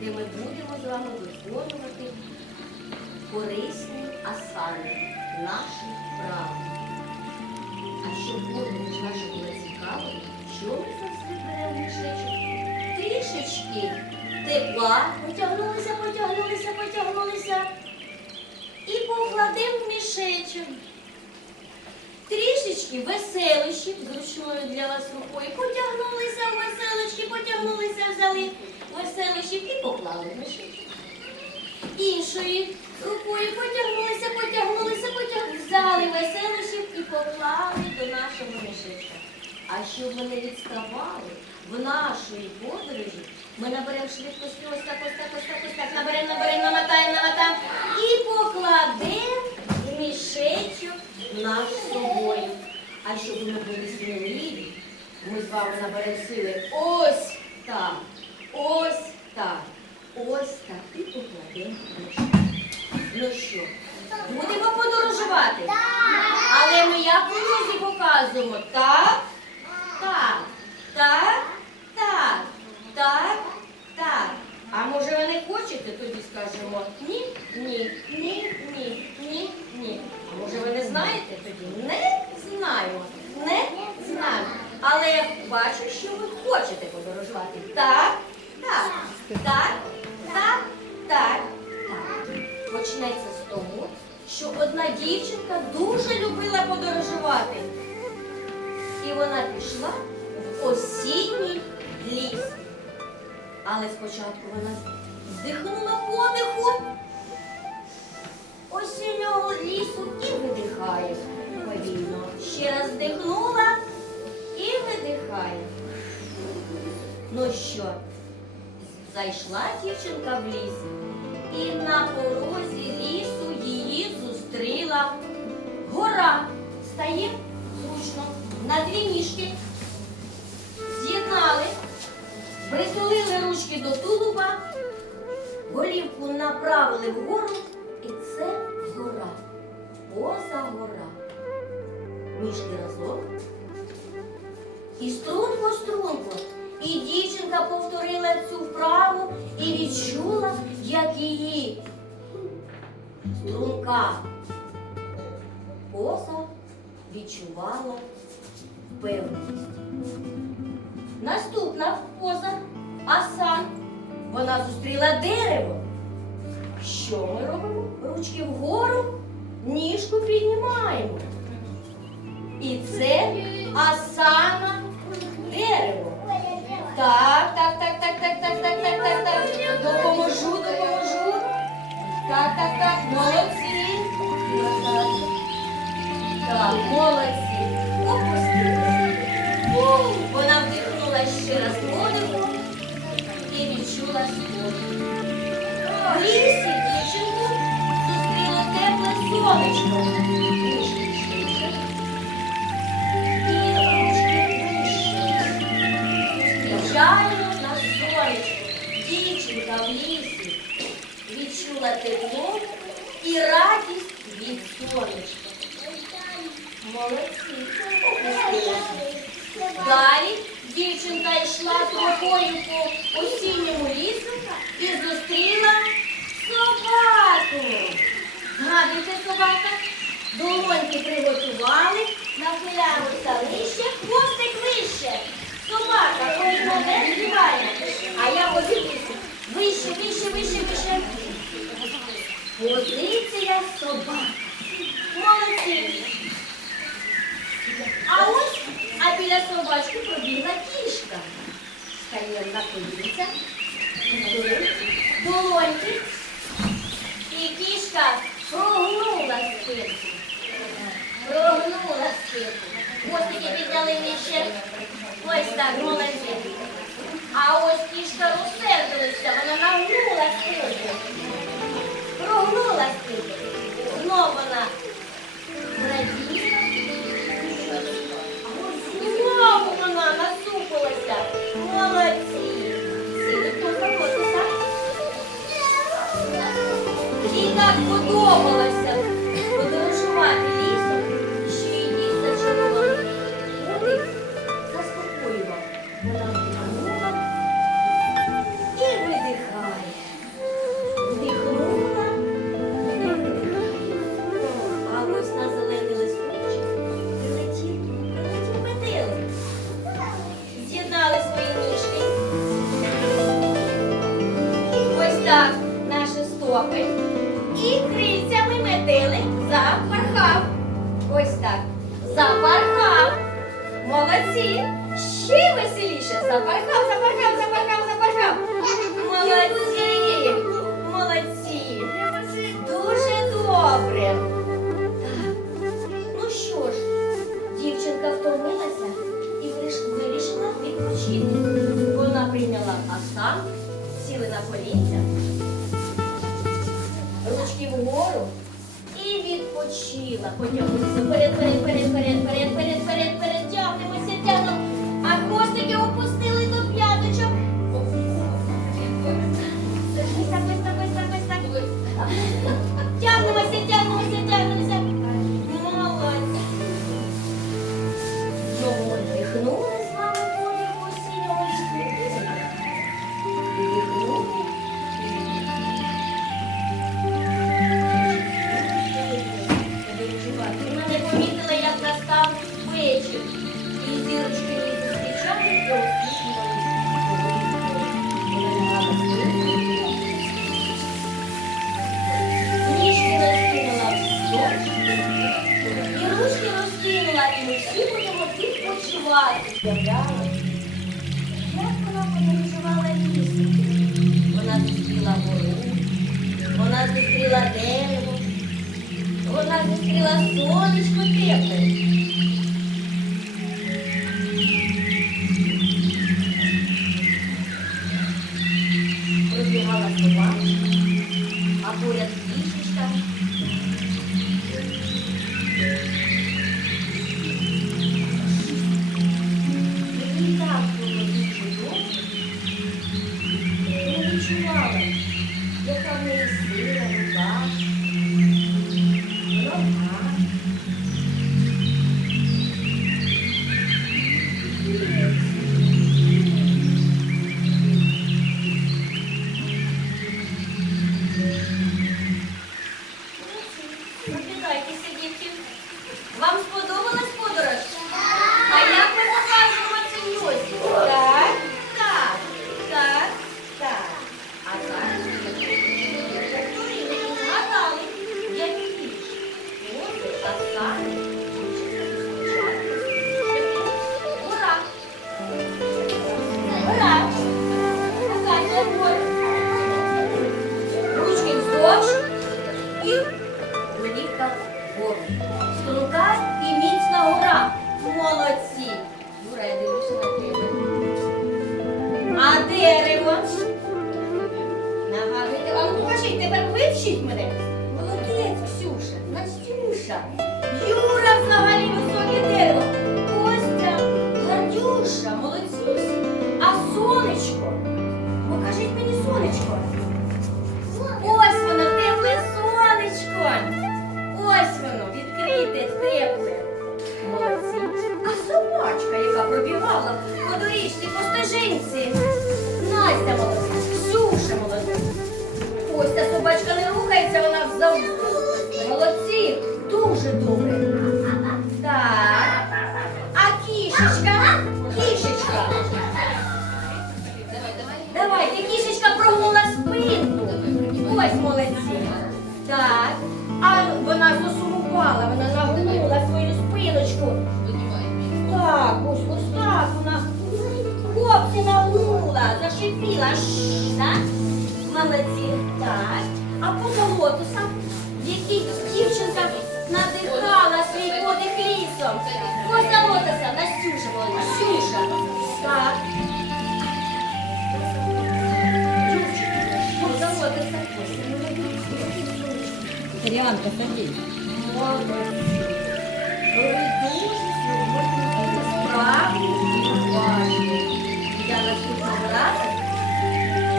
де ми будемо з вами виконувати корисні асани, наші вправи. А щоб подорож наша була цікавою, що ми завжди беремо в мішечок? Трішечки тепла, потягнулися, потягнулися, потягнулися і покладемо мішечок. Трішечки веселощі, зручною для вас рукою, потягнулися в веселочки, потягнулися, взяли веселощів і поклали мішечок. Іншої рукою потягнулися, потягнулися, потягнулися, взяли веселощів і поклали до нашого мішечка. А щоб ми не відставали в нашої подорожі, ми наберемо швидкості ось так, ось так, ось так, ось так, наберемо, наберемо, намотаємо, намотаємо і покладемо в мішечок наш собою. А щоб ми були сміливі, ми з вами наберемо сили ось так, ось так, ось так і покладемо. Ну що, будемо подорожувати? Але ми як у лозі показуємо? Так, так, так, так, так, так. А може ви не хочете, тоді скажемо ні, ні, ні, ні, ні, ні. А може ви не знаєте тоді? Не знаємо, не знаємо. Але я бачу, що ви хочете подорожувати. Так, так, так, так, так, так. Почнеться з того, що одна дівчинка дуже любила подорожувати. І вона пішла в осінній ліс. Але спочатку вона вдихнула подиху осіннього лісу і видихає. Ще раз вдихнула і видихає. Ну що, зайшла дівчинка в ліс, Ніжки разом. І струнко, струнко. І дівчинка повторила цю вправу і відчула, як її струнка поза відчувала впевненість. Наступна поза асан. Вона зустріла дерево. Що ми робимо? Ручки вгору, ніжку піднімаємо. І це асана дерево. Так, так, так, так, так, так, так, так, так, так. Допоможу, допоможу. Так, так, так, молодці. Так, молодці. Опустилися. Вона вдихнула ще раз подиху і відчула спокій. Лісі дівчинку зустріло тепле сонечко. Стає на колінця, долоньки. І кішка прогнула спинку. Прогнула спинку. Хвостики підняли нижче. Ось так, молодці. А ось кішка розсердилася, вона нагнула спинку. Прогнула спинку. Знову вона так подобалося веселіше! Запахав, запахав, запахав, запахав! Молодці! Молодці! Дуже добре! Так, ну що ж, дівчинка втомилася і виріш- вирішила відпочити. Вона прийняла асан, сіли на колінця, ручки вгору і відпочила. Потягнулися вперед, вперед, вперед, вперед, вперед, Adélio, ou nas todas, cotetas. Дуже добре. Так. А кішечка? Кішечка. Давайте, кішечка прогнула спинку. Ось молодці. Так. А вона засумувала, вона нагнула свою спиночку. Так, ось ось так вона. Хлопці нагнула, зашипіла. Шш, так? Молодці. Так. А по молотусам, які разом. Позамотася, Настюшево, Настюша. Так. Позамотася. Ріанка. Я наступна раза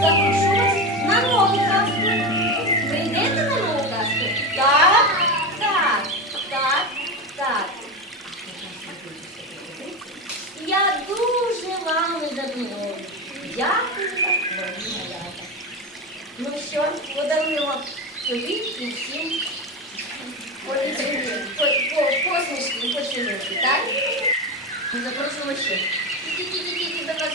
запрошусь на нову. Прийдете на нову казку? Так. Тобі і всім посмішки починати, так? Запрошувачі. Тільки-тільки-тільки до нас